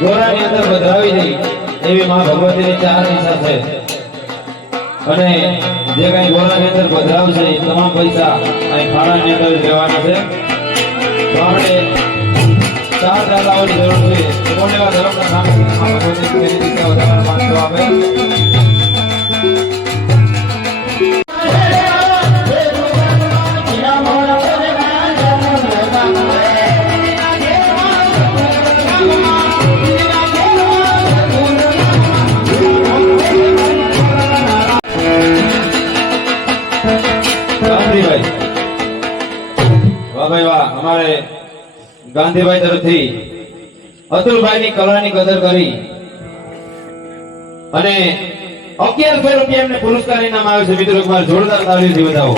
ગોરાની અંદર બદલાવી દઈ એવી માં ભગવતીની ચાર ઈચ્છા છે અને જે કઈ ગોરાની અંદર બદલાવશે એ તમામ પૈસા અહીં ખાણાની અંદર લેવાના છે. તો આપણે ચાર દાદાઓની જરૂર છે. કોને એવા ધર્મના નામે ભગવતીની ઈચ્છા વધારવા માંગતો આવે. हमारे गांधी भाई तरफ थी अतुल भाई ની કલાની કદર કરી અને 1100 રૂપિયા એમને પુરસ્કાર ઇનામ આવ્યો છે. મિત્રો એકવાર જોરદાર તાળીઓથી વધાવો.